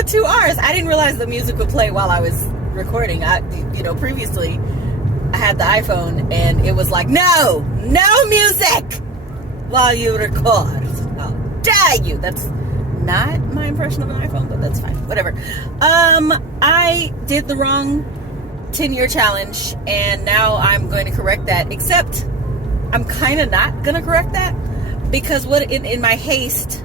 with two R's. I didn't realize the music would play while I was recording. Previously I had the iPhone and it was like, no music while you record. How dare you? That's not my impression of an iPhone, but that's fine. Whatever. I did the wrong 10-year challenge, and now I'm going to correct that, except I'm kind of not going to correct that, because in my haste,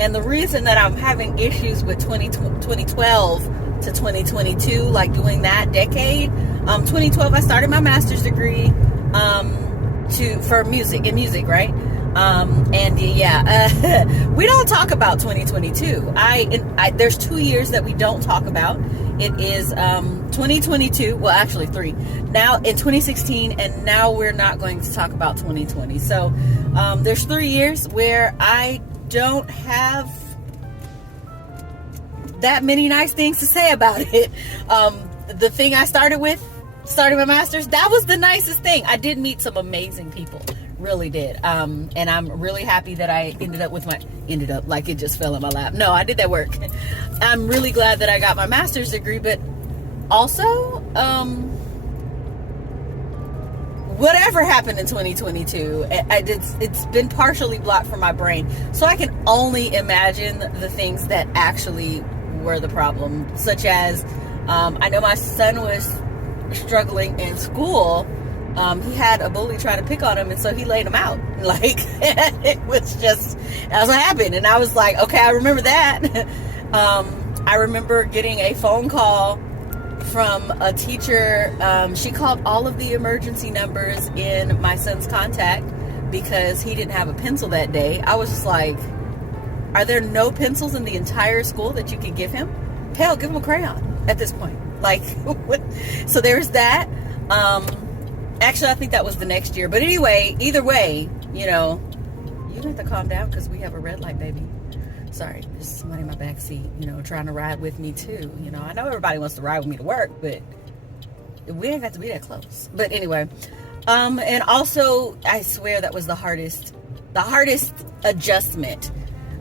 and the reason that I'm having issues with 2012 to 2022, like doing that decade, 2012 I started my master's degree for music, right? We don't talk about 2022. There's 2 years that we don't talk about. It is 2022, well actually 3, now in 2016, and now we're not going to talk about 2020. So there's 3 years where I don't have that many nice things to say about it. The thing I starting my master's, that was the nicest thing. I did meet some amazing people, really did. And I'm really happy that I ended up like it just fell in my lap. No, I did that work. I'm really glad that I got my master's degree, but also, whatever happened in 2022, it's been partially blocked from my brain. So I can only imagine the things that actually were the problem, such as, I know my son was struggling in school. He had a bully try to pick on him, and so he laid him out. Like, that's what happened. And I was like, okay, I remember that. I remember getting a phone call from a teacher. She called all of the emergency numbers in my son's contact because he didn't have a pencil that day. I was just like, are there no pencils in the entire school that you could give him? Hell, give him a crayon at this point. Like, so there's that. Actually, I think that was the next year. But anyway, either way, you have to calm down because we have a red light, baby. Sorry, there's somebody in my back seat, trying to ride with me too. I know everybody wants to ride with me to work, but we ain't got to be that close. But anyway, and also, I swear that was the hardest adjustment,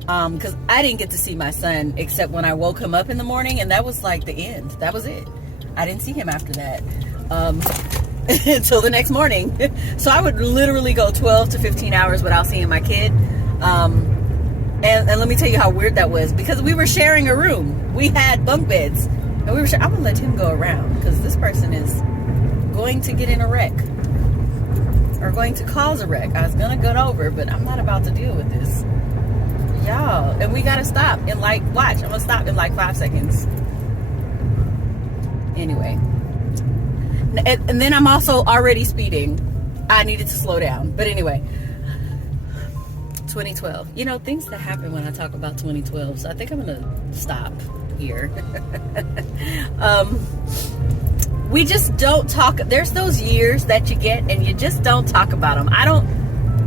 because I didn't get to see my son except when I woke him up in the morning, and that was like the end. That was it. I didn't see him after that. Until the next morning. So I would literally go 12 to 15 hours without seeing my kid. And let me tell you how weird that was, because we were sharing a room. We had bunk beds, and I'm gonna let him go around because this person is going to get in a wreck or going to cause a wreck. I was gonna get over, but I'm not about to deal with this, y'all. And we gotta stop in watch. I'm gonna stop in 5 seconds. Anyway. And then I'm also already speeding. I needed to slow down. But anyway, 2012. Things that happen when I talk about 2012. So I think I'm going to stop here. We just don't talk. There's those years that you get and you just don't talk about them. I don't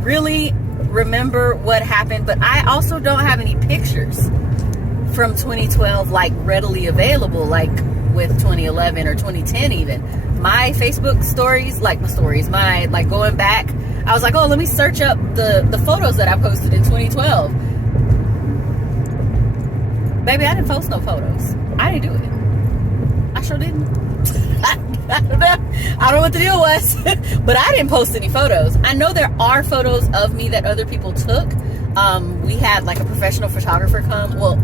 really remember what happened, but I also don't have any pictures from 2012 readily available, with 2011 or 2010 even. My Facebook stories, going back, I was like, oh, let me search up the photos that I posted in 2012. Baby, I didn't post no photos. I didn't do it. I sure didn't. I don't know. I don't know what the deal was, but I didn't post any photos. I know there are photos of me that other people took. We had a professional photographer come. Well,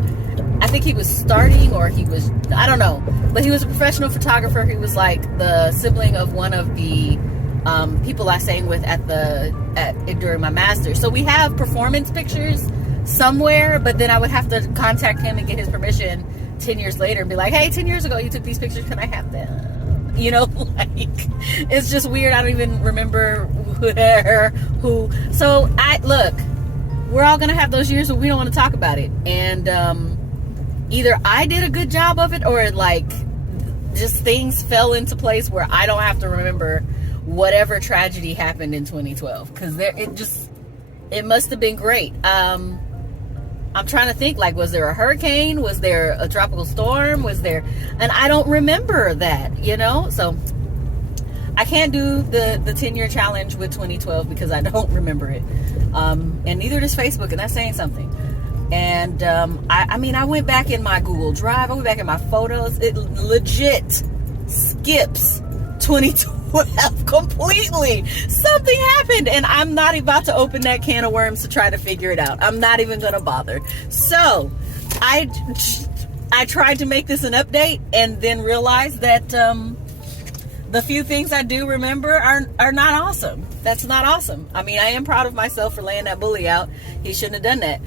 I think he was starting, or I don't know, but he was a professional photographer. He was the sibling of one of the people I sang with during my master's. So we have performance pictures somewhere, but then I would have to contact him and get his permission 10 years later and be like, hey, 10 years ago you took these pictures, can I have them? It's just weird. I don't even remember who. So look, we're all gonna have those years where we don't want to talk about it, and either I did a good job of it, or just things fell into place where I don't have to remember whatever tragedy happened in 2012, because it must have been great. I'm trying to think, was there a hurricane? Was there a tropical storm? And I don't remember that, so I can't do the 10-year challenge with 2012 because I don't remember it. And neither does Facebook, and that's saying something. And I mean, I went back in my Google Drive, I went back in my photos. It legit skips 2012 completely. Something happened, and I'm not about to open that can of worms to try to figure it out. I'm not even gonna bother. So I tried to make this an update, and then realized that the few things I do remember are not awesome. That's not awesome. I mean, I am proud of myself for laying that bully out. He shouldn't have done that.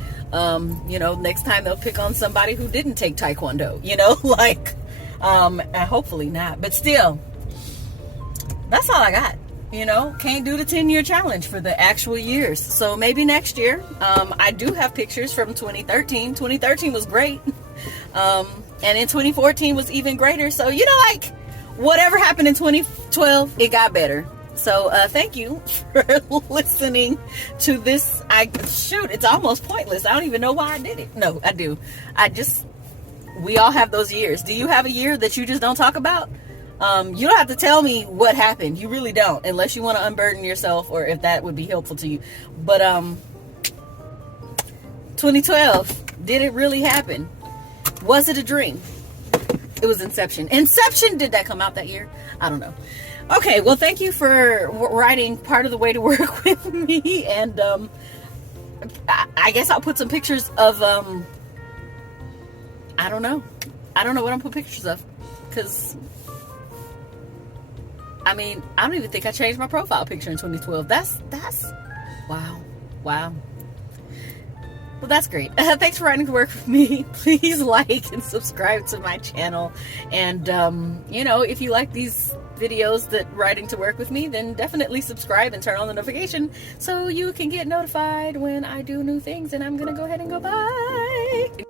You know, next time they'll pick on somebody who didn't take Taekwondo, you know, like, and hopefully not. But still, that's all I got. You know, can't do the 10-year challenge for the actual years. So maybe next year. I do have pictures from 2013. 2013 was great. And in 2014 was even greater. So, you know, like, whatever happened in 2012, it got better. So thank you for listening to this. It's almost pointless. I don't even know why I did it. No, I do. We all have those years. Do you have a year that you just don't talk about? You don't have to tell me what happened. You really don't, unless you want to unburden yourself, or if that would be helpful to you. But 2012, did it really happen? Was it a dream? It was Inception. Inception, did that come out that year? I don't know. Okay, well, thank you for riding part of the way to work with me. And I guess I'll put some pictures of, I don't know what I'm going to put pictures of. Because, I mean, I don't even think I changed my profile picture in 2012. That's, wow. Well, that's great. Thanks for riding to work with me. Please like and subscribe to my channel. And, you know, if you like these videos that riding to work with me, then definitely subscribe and turn on the notification so you can get notified when I do new things. And I'm going to go ahead and go bye.